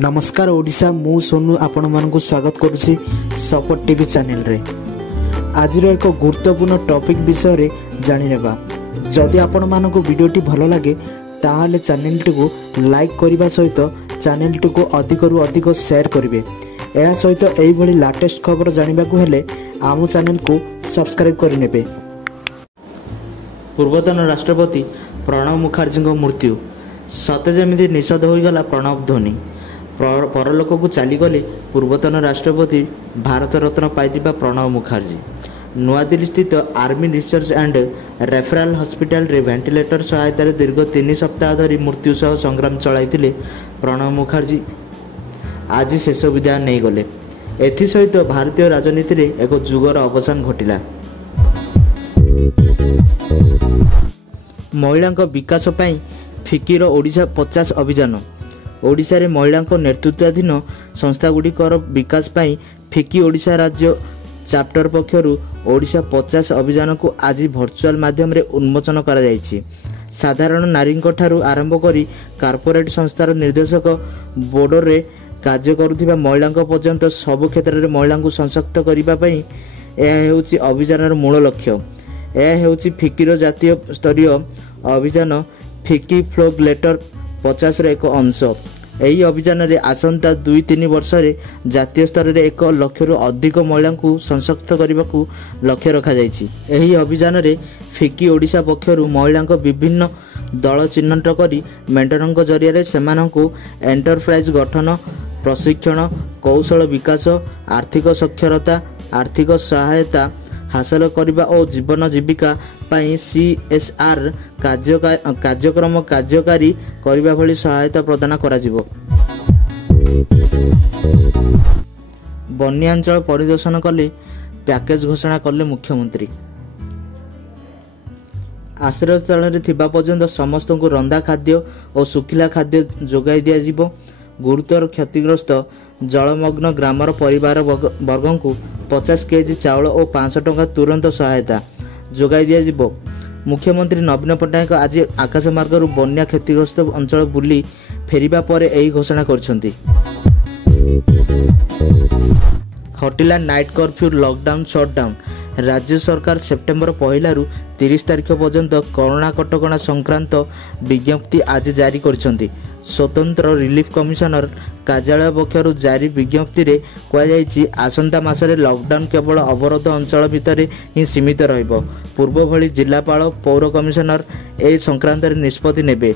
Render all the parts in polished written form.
नमस्कार ओडिशा मु सोनू आपण मानकु स्वागत करुछि सपोर्ट टीवी चैनल रे। आज एक गुरुत्वपूर्ण टॉपिक विषय रे जानि नेबा। जदि आपण मानकु वीडियोटी भलो लागे ताहाले चैनल को लाइक करबा सहित चैनल को अधिक रु अधिक शेयर करिवे। एहा सहित एई भली लेटेस्ट खबर जानिबा को हेले आमु चैनल को सब्सक्राइब करि नेबे। पूर्वतन राष्ट्रपति प्रणव मुखर्जी मृत्यु सते जमिति निषेध होईगला प्रणव ध्वनि परलोक को चलीगले पूर्वतन राष्ट्रपति भारत रत्न पाइथिबा प्रणव मुखर्जी नुआ दिल्ली स्थित army research and referral hospital रे वेंटिलेटर सहायता दीर्घ 3 सप्ताह धरी मृत्यु सह संग्राम चलाइथिले प्रणव मुखर्जी आज शेष विदाय नहीं गले। एथि सहित भारतीय राजनीति रे एक जुगर अवसान घटिला। महिला विकास पई फिकिर ओडिशा 50 अभियान ओडिशा रे महिला नेतृत्वाधीन संस्थागुड़िकर विकास पई फिकी ओडिशा राज्य चैप्टर पक्षरु ओडिशा 50 अभियान को आज वर्चुअल माध्यम रे उन्मोचन करा जायछि। साधारण नारी ठारू आरंभ करी कॉर्पोरेट संस्थार निर्देशक बोर्ड रे कार्य करुथिबा महिला पर्यंत सब क्षेत्र में महिला को सशक्त करबा पई एहा हेउछि अभियानर मूल लक्ष्य। एहा हेउछि फिकीर जातीय स्तरीय अभियान फिकी फ्लैग लेटर 50 रे एक अंश। यही अभियान रे आसंता 2-3 वर्ष रे जातीय स्तर रे 1 लाख रु अधिक महिला को सशक्त करने को लक्ष्य रखा जायछि। एही अभियान रे फिकी ओडिशा पक्षरु महिला विभिन्न दल चिन्हट करी मेंटरंग जरिया रे सेमानंकु एंटरप्राइज गठन प्रशिक्षण कौशल विकास आर्थिक साक्षरता आर्थिक सहायता हासिल करबा और जीवन जीविका पाई CSR कार्यक्रम कार्यकारी करबा भली सहायता प्रदान करा जिवो। बन्यांचल परिदर्शन कले पैकेज घोषणा कले मुख्यमंत्री। आश्रयस्थल रे थिबा पर्यंत समस्त को रंधा खाद्य और सुखिला खाद्य जोगाई दिया जिवो। गुरुतर क्षतिग्रस्त जलमग्न ग्रामर परिवार वर्ग को 50 केजी चाउल और 500 टंका तुरंत सहायता जोगाई दिया जिवो। मुख्यमंत्री नवीन पट्टनायक आज आकाश मार्ग बन्या क्षतिग्रस्त अंचल बुली फेरिबा पर एही घोषणा करछंती। हटिला नाइट कर्फ्यू लॉकडाउन शटडाउन राज्य सरकार सेप्टेम्बर 1 रु 30 तारिख पर्यंत कोरोना कटकणा संक्रांत विज्ञप्ति आज जारी करछंती। स्वतंत्र रिलीफ कमिशनर कार्यालय पक्षर जारी विज्ञप्ति रे कहुଯାଇଛି आसंता मासरे लॉकडाउन केवल अवरोध अंचल भितर ही सीमित रहिबो। पूर्व भली जिलापाल पौर कमिशनर ए संक्रांत निष्पत्ति नेबे।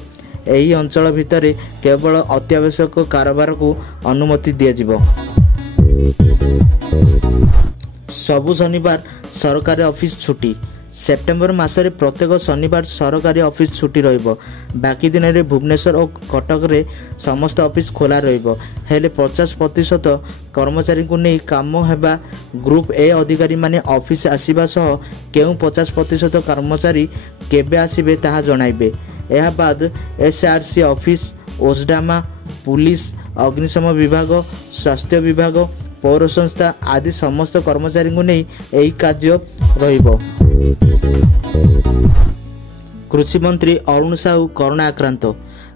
एही अंचल भितर केवल अत्यावश्यक कारोबार को अनुमति दिया जिवो। सबु शनिवार सरकारी ऑफिस छुट्टी सेप्टेम्बर मासरे प्रत्येक शनिवार सरकारी ऑफिस छुट्टी रहिबो। बाकी दिन रे भुवनेश्वर और कटक रे समस्त ऑफिस खोला रहिबो। हेले 50% कर्मचारी को नहीं काम हेबा ग्रुप ए अधिकारी माने ऑफिस आसीबा सह केउ 50% कर्मचारी केबे आसीबे ताहा जणाइबे। एहा बाद SRC ऑफिस ओसडामा पुलिस अग्निशम विभाग स्वास्थ्य विभाग पौर संस्था आदि समस्त कर्मचारी को नहीं एही कार्य रहिबो। कृषि मंत्री अरुण साहू कोरोना आक्रांत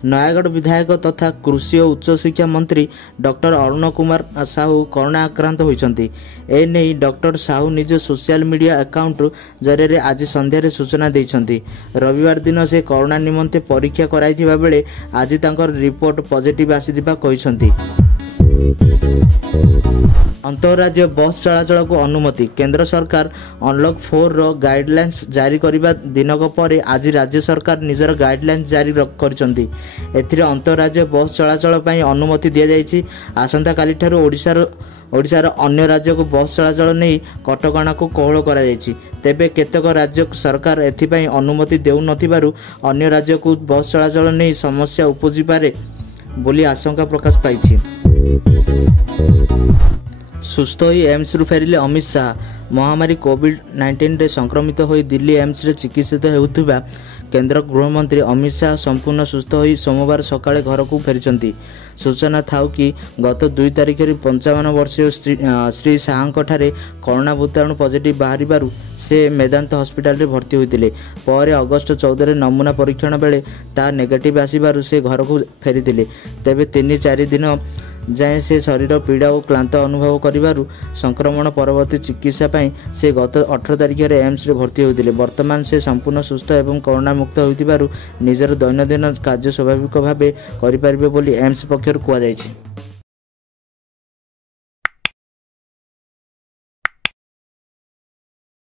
नयागढ़ विधायक तथा कृषि और उच्च शिक्षा मंत्री डॉक्टर अरुण कुमार साहू कोरोना आक्रांत होइछंती। ए नै डॉक्टर साहू निज सोशल मीडिया अकाउंट जरिए आज संध्यारे सूचना दैछंती। रविवार दिन से कोरोना निमंते परीक्षा कराइथिबा बेले आज तांकर रिपोर्ट पॉजिटिव आसीथिबा कहिछंती। अंतरराज्य बस चलाचल को अनुमति केंद्र सरकार अनलॉक 4 रो गाइडलाइंस जारी करबा दिनक परे आज राज्य सरकार निजर गाइडलाइंस जारी करछंती। एथिरे अंतरराज्य बस चलाचल पई अनुमति दिया जायछि। आसंता काली ठारू ओडिशार अन्य राज्य को बस चलाचल नहीं कटकणा को कोहल करा जायछि। तेबे केतक राज्य सरकार एथिपई अनुमति देउ नथिबारु अन्य राज्य को बस चलाचल नहीं समस्या उपजि पारे बोली आशंका प्रकाश पाइछि। सुस्थ होई एम्स रु फेरिले अमित शाह महामारी कोविड-19 रे संक्रमित होई दिल्ली एम्स रे चिकित्सित हेउथिबा केंद्र गृहमंत्री अमित शाह संपूर्ण सुस्थ होई सोमवार सकाळे घर को फेरिचंती। सूचना थाउ कि गत 2 तारिख रे 55 वर्षीय श्री शाह ठारे कोरोना भूताणु पॉजिटिव बाहरिबारु से मेदांत हॉस्पिटल रे भर्ती होइतिले। पर अगस्त 14 रे नमूना परीक्षण बेले ता नेगेटिव आसीबारु से घर को फेरितिले। तेबे 3-4 दिन ଯାଏଁ ସେ ଶରୀର ପୀଡ଼ା ଓ କ୍ଳାନ୍ତ ଅନୁଭବ କରିବାରୁ ସଂକ୍ରମଣ ପରବର୍ତ୍ତୀ ଚିକିତ୍ସା ପାଇଁ ସେ ଗତ 18 ତାରିଖରେ ଏମ୍ସରେ ଭର୍ତ୍ତି ହୋଇଥିଲେ। ବର୍ତ୍ତମାନ ସେ ସମ୍ପୂର୍ଣ୍ଣ ସୁସ୍ଥ ଏବଂ କରୋନାମୁକ୍ତ ହୋଇଥିବାରୁ ନିଜର ଦୈନନ୍ଦିନ କାର୍ଯ୍ୟ ସ୍ୱାଭାବିକ ଭାବେ କରିପାରିବେ ବୋଲି ଏମ୍ସ ପକ୍ଷରୁ କୁହାଯାଇଛି।